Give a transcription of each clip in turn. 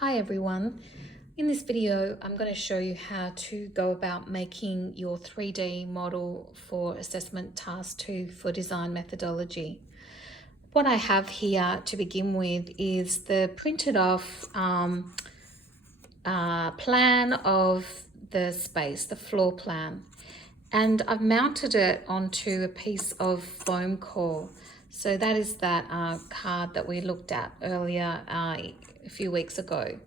Hi everyone. In this video, I'm going to show you how to go about making your 3D model for assessment task 2 for design methodology. What I have here to begin with is the printed off plan of the space, the floor plan. And I've mounted it onto a piece of foam core. So that is that card that we looked at earlier a few weeks ago.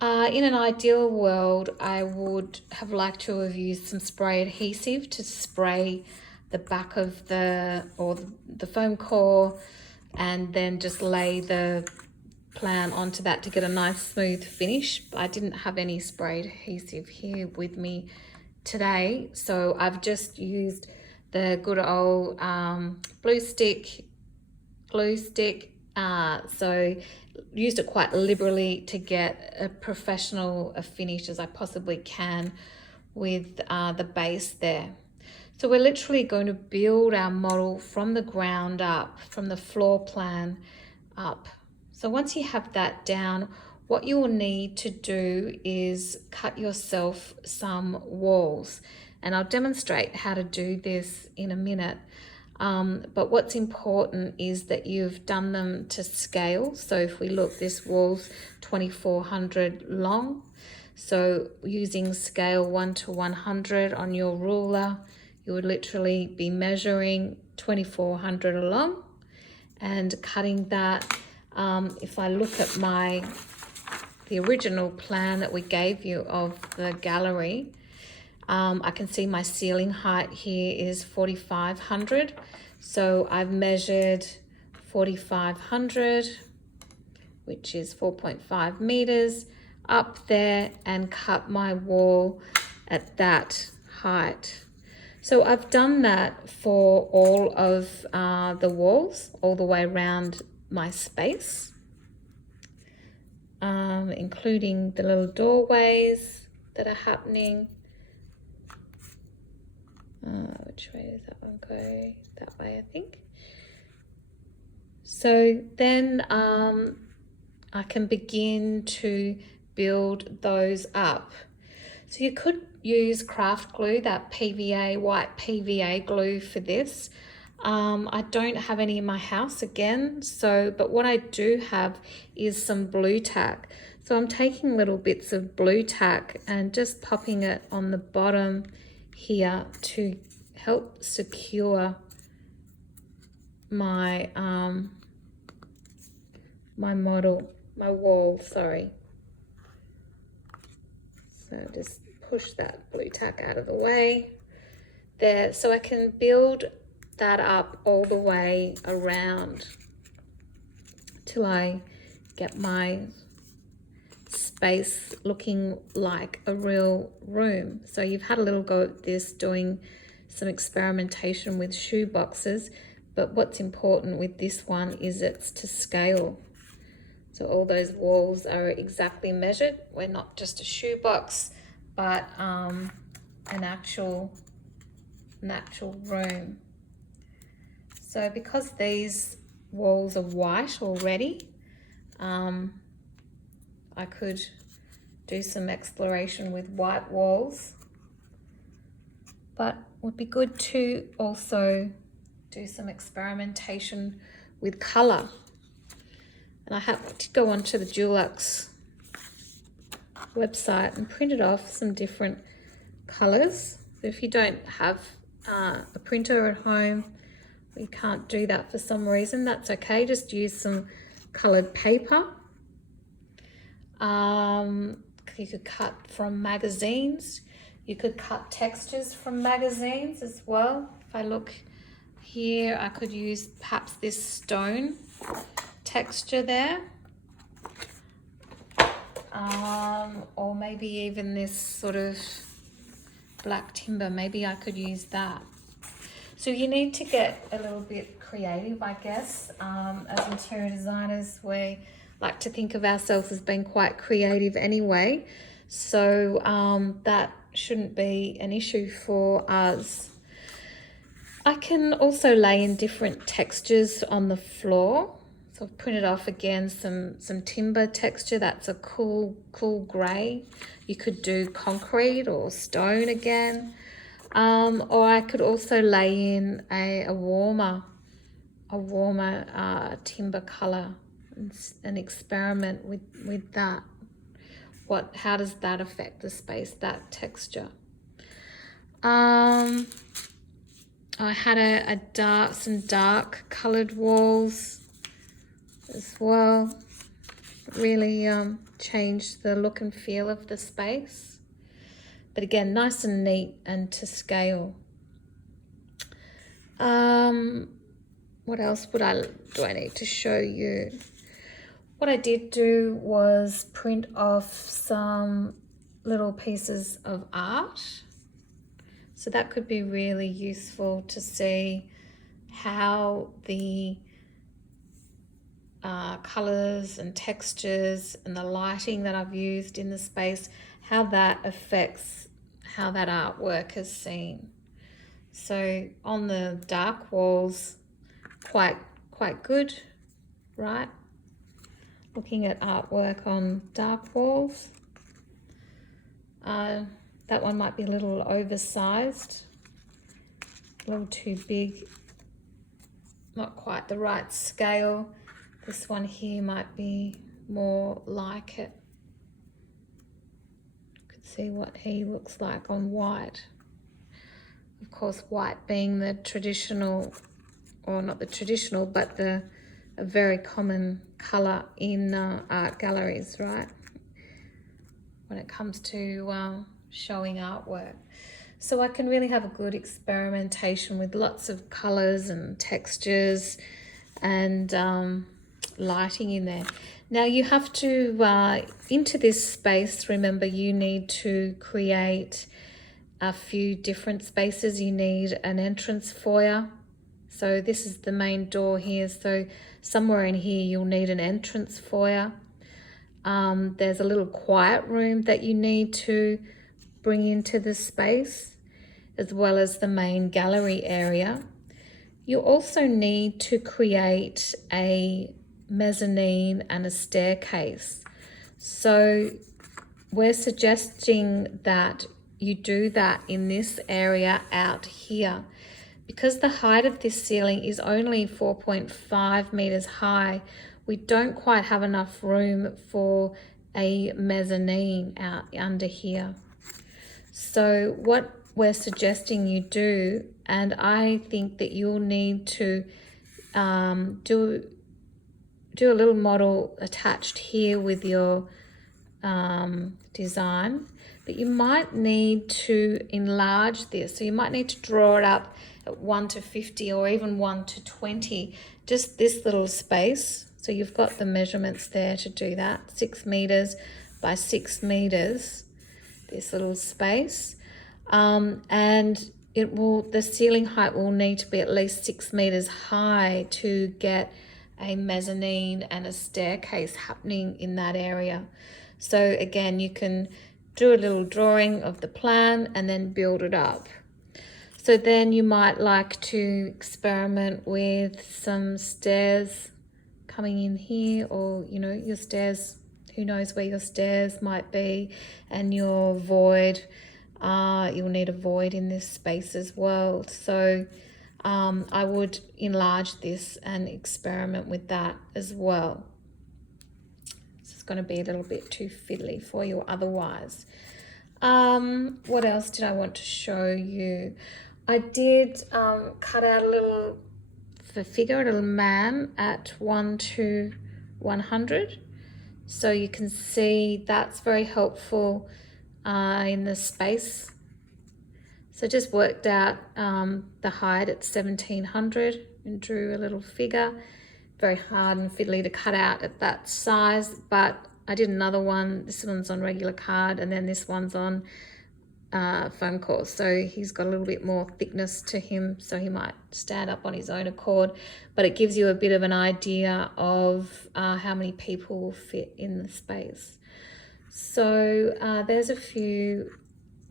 In an ideal world, I would have liked to have used some spray adhesive to spray the back of the foam core and then just lay the plan onto that to get a nice smooth finish. I didn't have any spray adhesive here with me today, so I've just used the good old glue stick. So used it quite liberally to get a professional finish as I possibly can with the base there. So we're literally going to build our model from the ground up, from the floor plan up. So once you have that down, what you will need to do is cut yourself some walls. And I'll demonstrate how to do this in a minute. But what's important is that you've done them to scale. So if we look, this wall's 2400 long. So using scale 1 to 100 on your ruler, you would literally be measuring 2400 along and cutting that. If I look at the original plan that we gave you of the gallery, I can see my ceiling height here is 4500. So I've measured 4500, which is 4.5 meters up there, and cut my wall at that height. So I've done that for all of the walls, all the way around my space, including the little doorways that are happening. Which way does that one go? That way, I think. So then I can begin to build those up. So you could use craft glue, that PVA, white PVA glue for this. I don't have any in my house again, but what I do have is some blue tack. So I'm taking little bits of blue tack and just popping it on the bottom here to help secure my my wall, sorry. So just push that blue tack out of the way there, so I can build that up all the way around till I get my space looking like a real room. So you've had a little go at this, doing some experimentation with shoe boxes, but what's important with this one is it's to scale. So all those walls are exactly measured. We're not just a shoe box, but an actual room. So because these walls are white already, I could do some exploration with white walls, but would be good to also do some experimentation with color. And I have to go onto the Dulux website and printed off some different colors. So if you don't have a printer at home, or you can't do that for some reason, that's okay. Just use some colored paper. You could cut from magazines. You could cut textures from magazines as well. If I look here, I could use perhaps this stone texture there. Or maybe even this sort of black timber. Maybe I could use that. So you need to get a little bit creative, I guess. As interior designers, we like to think of ourselves as being quite creative anyway. So that shouldn't be an issue for us. I can also lay in different textures on the floor. So I've printed off again some timber texture. That's a cool grey. You could do concrete or stone again. Or I could also lay in a warmer timber colour and experiment with that. How does that affect the space, that texture? I had some dark coloured walls as well. Really changed the look and feel of the space. But again, nice and neat and to scale. What else do I need to show you? What I did do was print off some little pieces of art. So that could be really useful to see how the colours and textures and the lighting that I've used in the space, how that affects how that artwork is seen. So on the dark walls, quite good, right? Looking at artwork on dark walls. That one might be a little oversized, a little too big, not quite the right scale. This one here might be more like it. You could see what he looks like on white. Of course, white being the traditional, or not the traditional, but a very common colour in art galleries, right? When it comes to showing artwork. So I can really have a good experimentation with lots of colours and textures and lighting in there. Now you have to, into this space, remember you need to create a few different spaces. You need an entrance foyer. So this is the main door here. So somewhere in here you'll need an entrance foyer. There's a little quiet room that you need to bring into the space, as well as the main gallery area. You also need to create a mezzanine and a staircase. So we're suggesting that you do that in this area out here. Because the height of this ceiling is only 4.5 meters high, we don't quite have enough room for a mezzanine out under here. So what we're suggesting you do, and I think that you'll need to do a little model attached here with your design, but you might need to enlarge this. So you might need to draw it up at 1:50 or even 1:20, just this little space. So you've got the measurements there to do that, 6 meters by 6 meters, this little space. And the ceiling height will need to be at least 6 meters high to get a mezzanine and a staircase happening in that area. So again, you can do a little drawing of the plan and then build it up. So then you might like to experiment with some stairs coming in here, or your stairs, who knows where your stairs might be, and your void. You'll need a void in this space as well. So I would enlarge this and experiment with that as well. It's going to be a little bit too fiddly for you otherwise. What else did I want to show you? I did cut out a little figure, a little man at 1:100. So you can see that's very helpful in the space. So just worked out the height at 1700 and drew a little figure. Very hard and fiddly to cut out at that size, but I did another one. This one's on regular card, and then this one's on foam core. So he's got a little bit more thickness to him, so he might stand up on his own accord, but it gives you a bit of an idea of how many people will fit in the space. So there's a few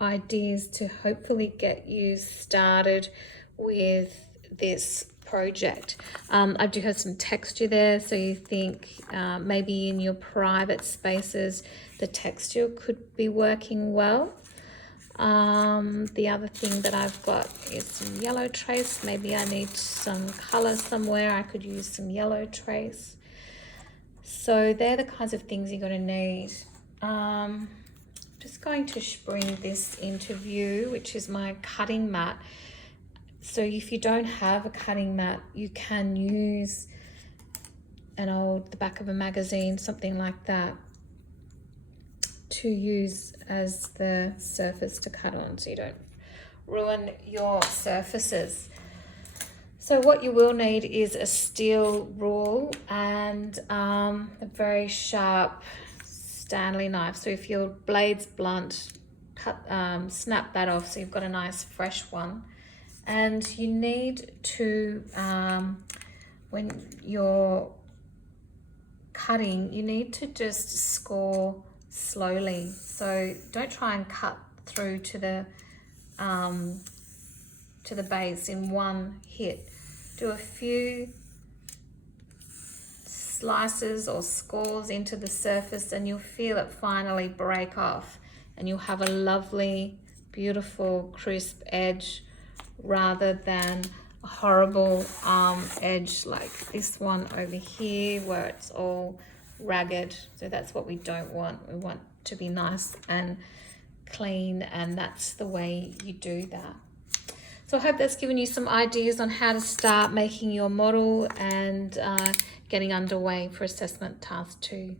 ideas to hopefully get you started with this project. I do have some texture there, so you think maybe in your private spaces the texture could be working well. The other thing that I've got is some yellow trace. Maybe I need some color somewhere. I could use some yellow trace. So they're the kinds of things you're going to need. Just going to bring this into view, which is my cutting mat. So if you don't have a cutting mat, you can use the back of a magazine, something like that, to use as the surface to cut on, so you don't ruin your surfaces. So what you will need is a steel rule and a very sharp Stanley knife. So if your blade's blunt, snap that off so you've got a nice fresh one. And you need to, when you're cutting, you need to just score slowly. So don't try and cut through to the base in one hit. Do a few slices or scores into the surface and you'll feel it finally break off, and you'll have a lovely, beautiful, crisp edge rather than a horrible edge like this one over here where it's all ragged. So that's what we don't want. We want to be nice and clean, and that's the way you do that. So I hope that's given you some ideas on how to start making your model and getting underway for assessment task 2.